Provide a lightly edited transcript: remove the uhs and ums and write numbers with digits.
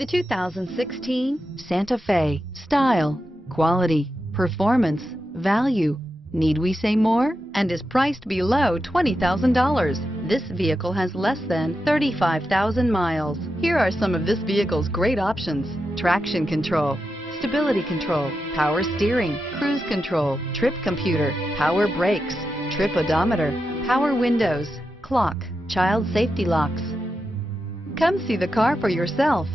The 2016 Santa Fe. Style, quality, performance, value. Need we say more? And is priced below $20,000. This vehicle has less than 35,000 miles. Here are some of this vehicle's great options: traction control, stability control, power steering, cruise control, trip computer, power brakes, trip odometer, power windows, clock, child safety locks. Come see the car for yourself.